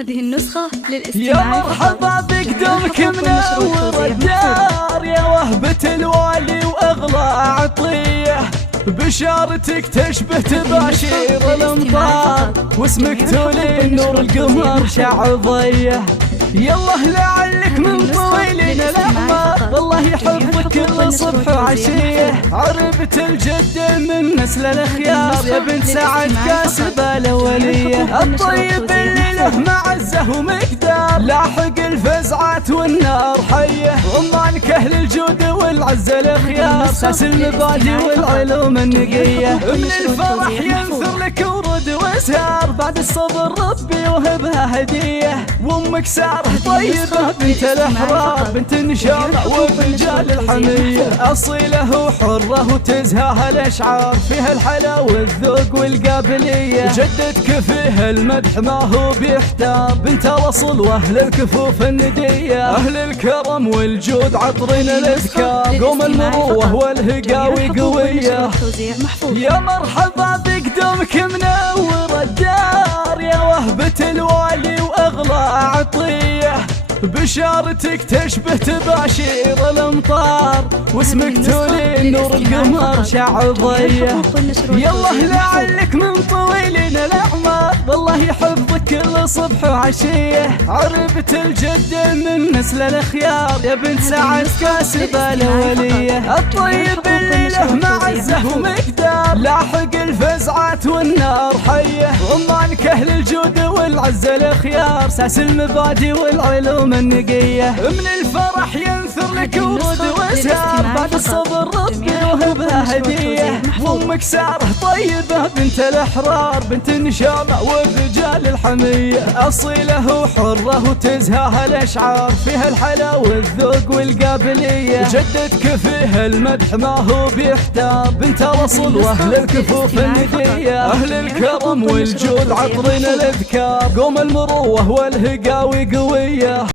هذه النسخة للاستماع يا مرحبا بقدومك منور الدار، يا وهبة الوالي وأغلى عطية، بشارتك تشبه تباشير الأمطار، واسمك تولي نور القمر شعبية. يالله لعلك من طويلين الأعمار، الله يحفظك كل صبح وعشية، عربة الجد من نسل الخيار، يا بنت سعد كاسبة الأولية، الطيب اللي له معزة ومقدار، لاحق الفزعات والنار حية، عمانك أهل الجود والعز الخيار، ساس المبادئ والعلوم النقية، من الفرح ينثر لك ورد وازهار، بعد الصبر ربي وهبها هدية، وامك سارة طيبة بنت الأحرار، بنت النشامة وبرجال الحمية، أصيلة وحرة وتزهاها الأشعار، فيها الحلا والذوق والقابلية، جدتك فيها المدح ما هو بيحتار، بنت الأصل وأهل الكفوف الندية، أهل الكرم والجود عطرين الأذكار، قوم المروة والهقاوي قوية. يا مرحبا بقدومك منور الدار، يا وهبة الوالي وأغلى عطية، بشارتك تشبه تباشير الأمطار، واسمك تولي نور القمر شعبية. يالله لعلك من طويلين الأعمار، والله يحفظك كل صبح وعشية، عربة الجد من نسل الخيار، يا بنت سعد كاسبة الأولية، الطيب اللي له معزة ومقدار، لاحق الفزعات والنار حية، عمانك أهل الجود والعز الخيار، ساس المبادئ والعلوم النقية، من الفرح ينثر لك ورد وازهار، بعد الصبر ربي وهبها هدية، وامك سارة طيبة بنت الأحرار، بنت النشامة والرجال الحمية، أصيلة وحرة وتزهاها الأشعار، فيها الحلا والذوق والقابلية، جدتك فيها المدح ما هو بيحتار، بنت الأصل وأهل الكفوف الندية، أهل الكرم والجود عطرين الأذكار، قوم المروة والهقاوي قوية.